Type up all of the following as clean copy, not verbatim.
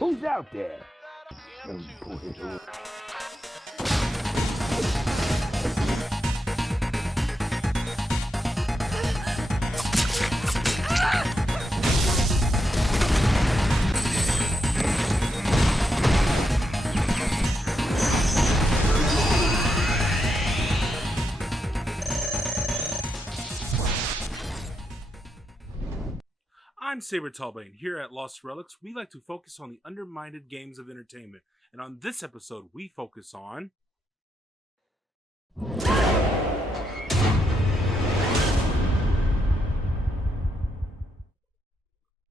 Who's out there? Oh, boy. I'm Saber Talbane. Here at Lost Relics, we like to focus on the undermined games of entertainment. And on this episode, we focus on...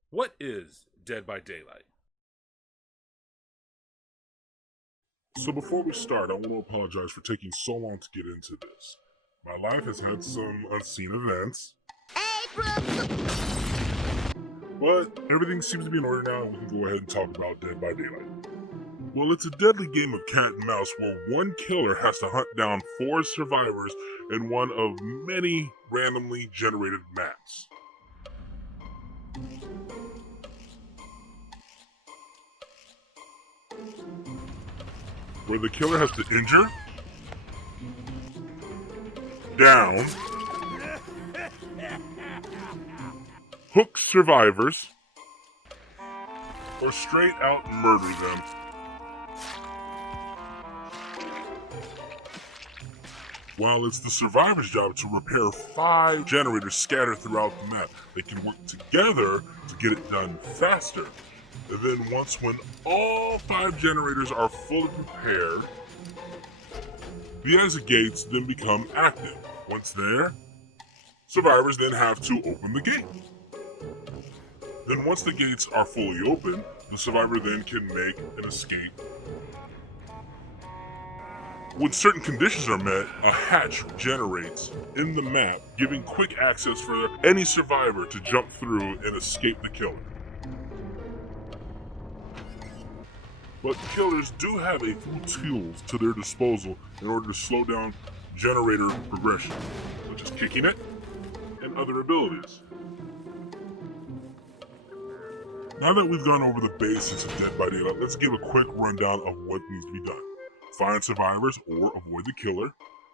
What is Dead by Daylight? So before we start, I want to apologize for taking so long to get into this. My life has had some unseen events. But everything seems to be in order now, and we can go ahead and talk about Dead by Daylight. Well, it's a deadly game of cat and mouse where one killer has to hunt down 4 survivors in one of many randomly generated maps. Where the killer has to injure, down, hook survivors, or straight out murder them. While it's the survivor's job to repair 5 generators scattered throughout the map, they can work together to get it done faster. And then when all 5 generators are fully prepared, the exit gates then become active. Once there, survivors then have to open the gate. Then once the gates are fully open, the survivor then can make an escape. When certain conditions are met, a hatch generates in the map, giving quick access for any survivor to jump through and escape the killer. But killers do have a few tools to their disposal in order to slow down generator progression, such as kicking it and other abilities. Now that we've gone over the basics of Dead by Daylight, let's give a quick rundown of what needs to be done. Find survivors or avoid the killer,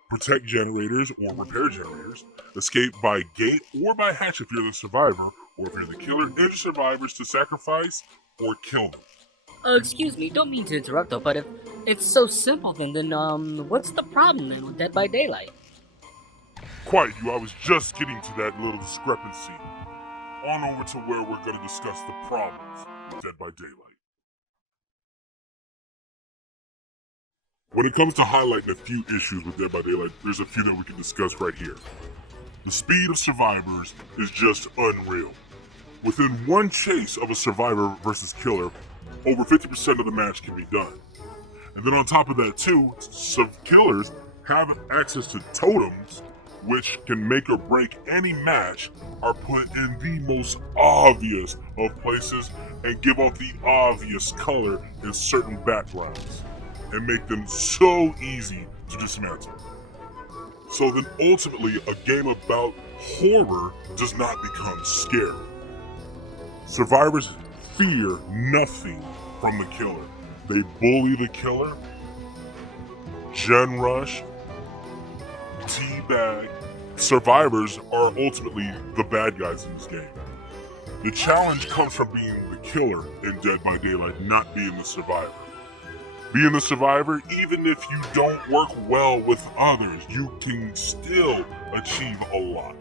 protect generators or repair generators, escape by gate or by hatch if you're the survivor, or if you're the killer, injure survivors to sacrifice or kill them. Excuse me, don't mean to interrupt though, but if it's so simple then what's the problem then with Dead by Daylight? Quiet you, I was just getting to that little discrepancy. On over to where we're going to discuss the problems with Dead by Daylight. When it comes to highlighting a few issues with Dead by Daylight, there's a few that we can discuss right here. The speed of survivors is just unreal. Within one chase of a survivor versus killer, over 50% of the match can be done. And then on top of that too, some killers have access to totems which can make or break any match, are put in the most obvious of places and give off the obvious color in certain backgrounds and make them so easy to dismantle. So then ultimately a game about horror does not become scary. Survivors fear nothing from the killer. They bully the killer, gen rush, teabag. Survivors are ultimately the bad guys in this game. The challenge comes from being the killer in Dead by Daylight, not being the survivor. Being the survivor, even if you don't work well with others, you can still achieve a lot.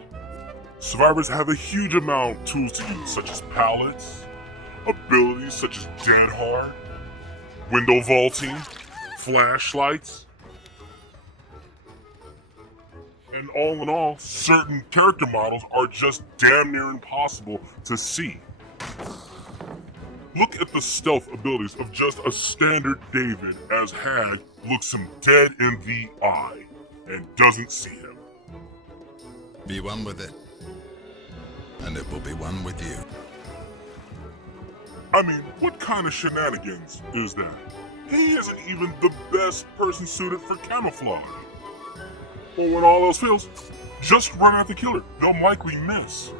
Survivors have a huge amount of tools to use, such as pallets, abilities such as dead hard, window vaulting, flashlights, and all in all, certain character models are just damn near impossible to see. Look at the stealth abilities of just a standard David as Hag looks him dead in the eye and doesn't see him. Be one with it, and it will be one with you. I mean, what kind of shenanigans is that? He isn't even the best person suited for camouflage. But when all else fails, just run at the killer. They'll likely miss.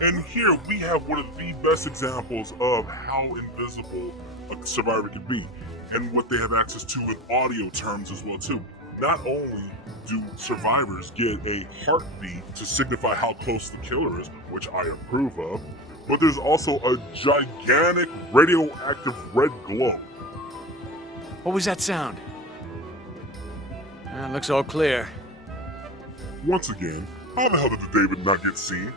And here we have one of the best examples of how invisible a survivor can be, and what they have access to in audio terms as well too. Not only do survivors get a heartbeat to signify how close the killer is, which I approve of, but there's also a gigantic radioactive red glow. What was that sound? Looks all clear. Once again, how the hell did David not get seen?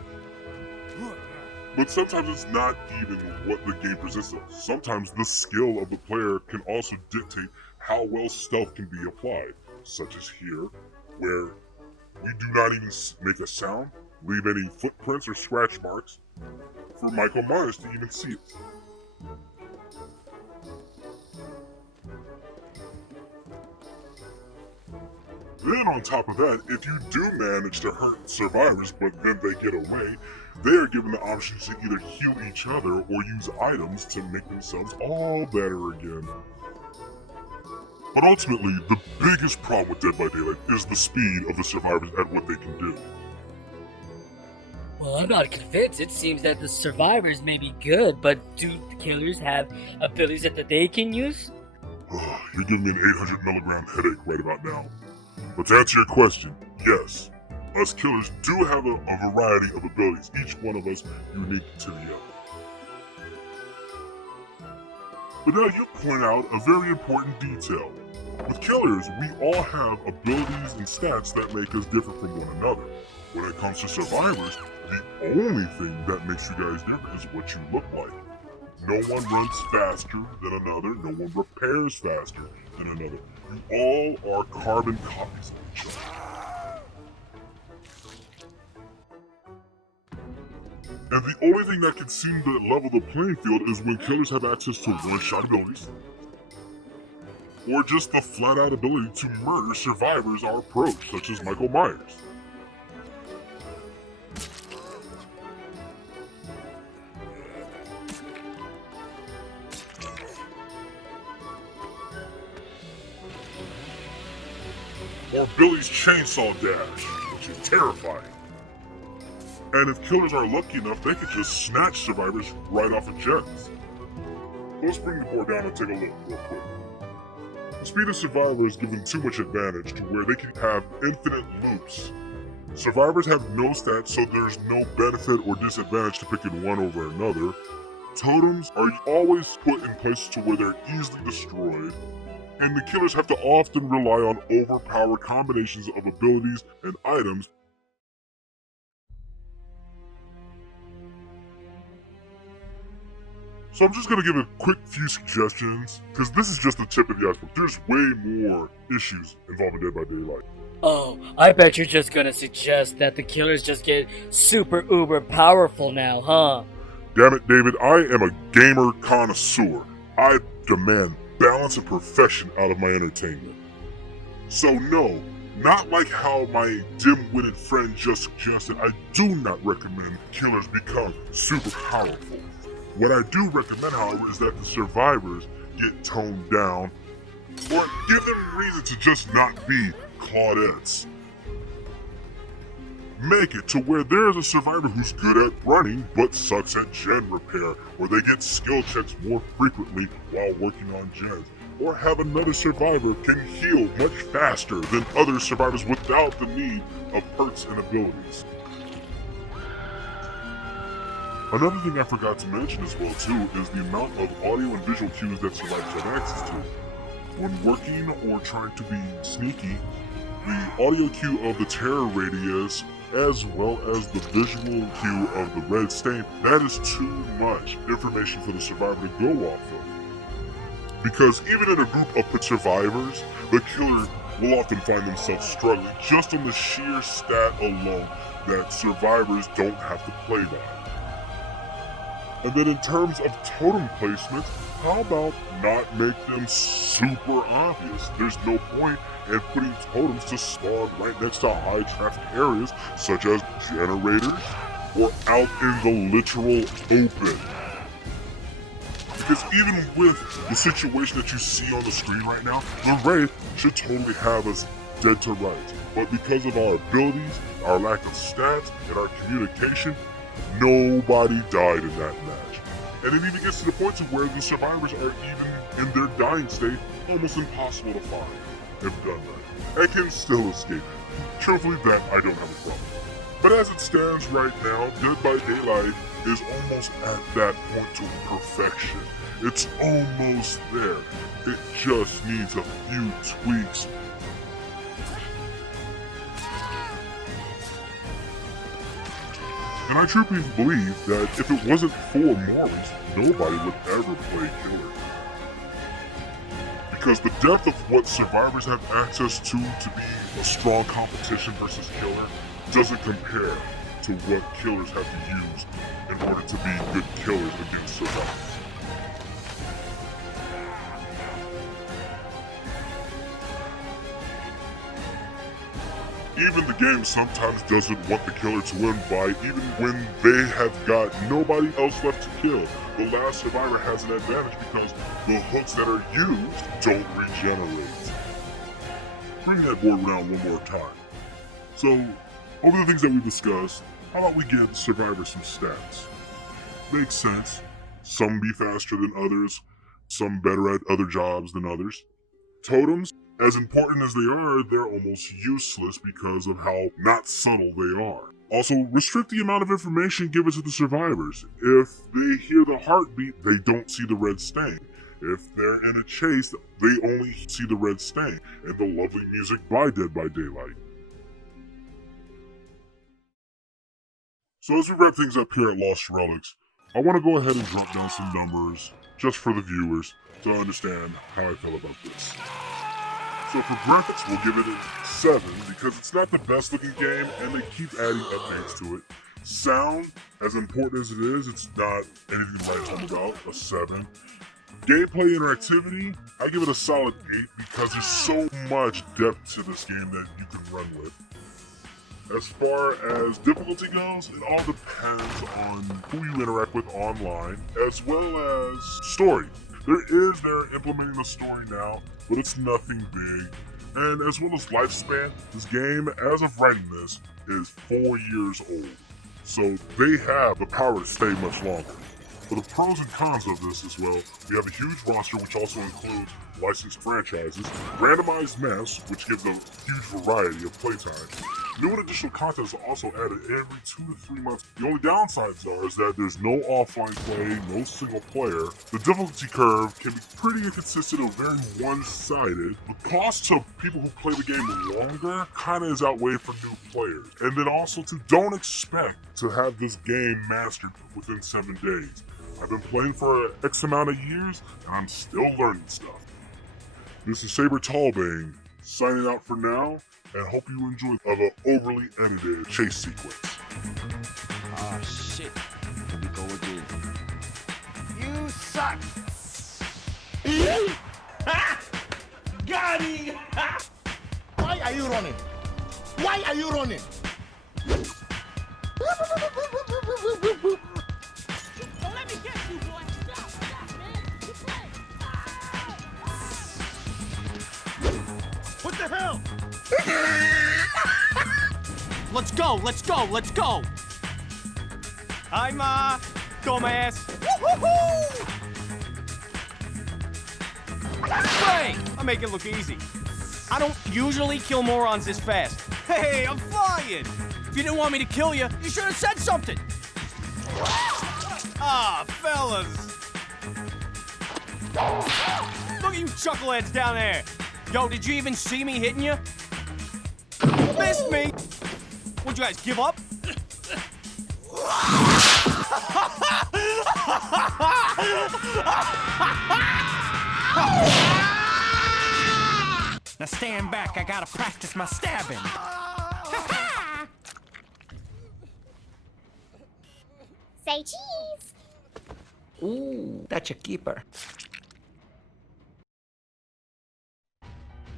But sometimes it's not even what the game presents us. Sometimes the skill of the player can also dictate how well stealth can be applied, such as here, where we do not even make a sound, leave any footprints or scratch marks for Michael Myers to even see it. Then on top of that, if you do manage to hurt survivors but then they get away, they are given the option to either heal each other or use items to make themselves all better again. But ultimately, the biggest problem with Dead by Daylight is the speed of the survivors at what they can do. Well, I'm not convinced. It seems that the survivors may be good, but do the killers have abilities that they can use? You're giving me an 800 milligram headache right about now. But to answer your question, yes, us killers do have a variety of abilities, each one of us unique to the other. But now you point out a very important detail. With killers, we all have abilities and stats that make us different from one another. When it comes to survivors, the only thing that makes you guys different is what you look like. No one runs faster than another, no one repairs faster than another. You all are carbon copies of each other. And the only thing that can seem to level the playing field is when killers have access to one-shot abilities, or just the flat-out ability to murder survivors are approached, such as Michael Myers. Or Billy's chainsaw dash, which is terrifying. And if killers are lucky enough, they could just snatch survivors right off of jets. Let's bring the board down and take a look real quick. The speed of survivors gives them too much advantage to where they can have infinite loops. Survivors have no stats, so there's no benefit or disadvantage to picking one over another. Totems are always put in places to where they're easily destroyed, and the killers have to often rely on overpowered combinations of abilities and items. So I'm just going to give a quick few suggestions, because this is just the tip of the iceberg. There's way more issues involving Dead by Daylight. Oh, I bet you're just gonna suggest that the killers just get super uber powerful now, huh? Damn it, David, I am a gamer connoisseur. I demand balance and perfection out of my entertainment. So no, not like how my dim-witted friend just suggested, I do not recommend killers become super powerful. What I do recommend, however, is that the survivors get toned down, or give them reason to just not be Claudettes. Make it to where there's a survivor who's good at running but sucks at gen repair, or they get skill checks more frequently while working on gens, or have another survivor can heal much faster than other survivors without the need of perks and abilities. Another thing I forgot to mention as well too is the amount of audio and visual cues that survivors have access to. When working or trying to be sneaky, the audio cue of the terror radius as well as the visual cue of the red stain, that is too much information for the survivor to go off of. Because even in a group of survivors, the killer will often find themselves struggling just on the sheer stat alone that survivors don't have to play that. And then in terms of totem placement, how about not make them super obvious? There's no point in putting totems to spawn right next to high traffic areas such as generators or out in the literal open. Because even with the situation that you see on the screen right now, the Wraith should totally have us dead to rights. But because of our abilities, our lack of stats, and our communication, Nobody died in that match. And it even gets to the point to where the survivors are even in their dying state almost impossible to find if done right, and can still escape. Truthfully, that I don't have a problem. But as it stands right now, Dead by Daylight is almost at that point to perfection. It's almost there. It just needs a few tweaks. And I truly believe that if it wasn't for Morris, nobody would ever play Killer. Because the depth of what survivors have access to be a strong competition versus Killer doesn't compare to what killers have to use in order to be good killers against survivors. Even the game sometimes doesn't want the killer to win by even when they have got nobody else left to kill. The last survivor has an advantage because the hooks that are used don't regenerate. Bring that board around one more time. So, over the things that we discussed, how about we give survivors some stats? Makes sense. Some be faster than others, some better at other jobs than others. Totems, as important as they are, they're almost useless because of how not subtle they are. Also, restrict the amount of information given to the survivors. If they hear the heartbeat, they don't see the red stain. If they're in a chase, they only see the red stain and the lovely music by Dead by Daylight. So as we wrap things up here at Lost Relics, I want to go ahead and drop down some numbers just for the viewers to understand how I feel about this. So for graphics, we'll give it a 7 because it's not the best looking game and they keep adding updates to it. Sound, as important as it is, it's not anything to write home about, a 7. Gameplay interactivity, I give it a solid 8 because there's so much depth to this game that you can run with. As far as difficulty goes, it all depends on who you interact with online, as well as story. They're implementing a story now, but it's nothing big. And as well as lifespan, this game, as of writing this, is 4 years old. So they have the power to stay much longer. For the pros and cons of this as well, we have a huge roster which also includes licensed franchises, randomized maps, which gives a huge variety of playtime. New and additional content is also added every 2 to 3 months. The only downsides is that there's no offline play, no single player. The difficulty curve can be pretty inconsistent or very one-sided. The cost to people who play the game longer kind of is outweighed for new players. And then also don't expect to have this game mastered within 7 days. I've been playing for X amount of years, and I'm still learning stuff. This is Saber Tallbane, signing out for now, and hope you enjoy the overly edited chase sequence. Ah, shit. Here we go again. You suck! Got him! Why are you running? Why are you running? Don't let me get you, boy. Stop, man. You play. What the hell? Let's go, let's go, let's go! Hi, Ma! Dumbass! Woo-hoo-hoo! Hey! I make it look easy. I don't usually kill morons this fast. Hey, I'm flying! If you didn't want me to kill you, you should have said something! Ah, fellas! Look at you chuckleheads down there! Yo, did you even see me hitting you? Missed me! What'd you guys give up? Now stand back, I gotta practice my stabbing. Say cheese. Ooh, that's a keeper.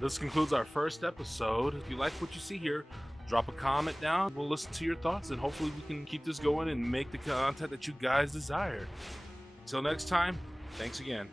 This concludes our first episode. If you like what you see here, drop a comment down. We'll listen to your thoughts and hopefully we can keep this going and make the content that you guys desire. Until next time, thanks again.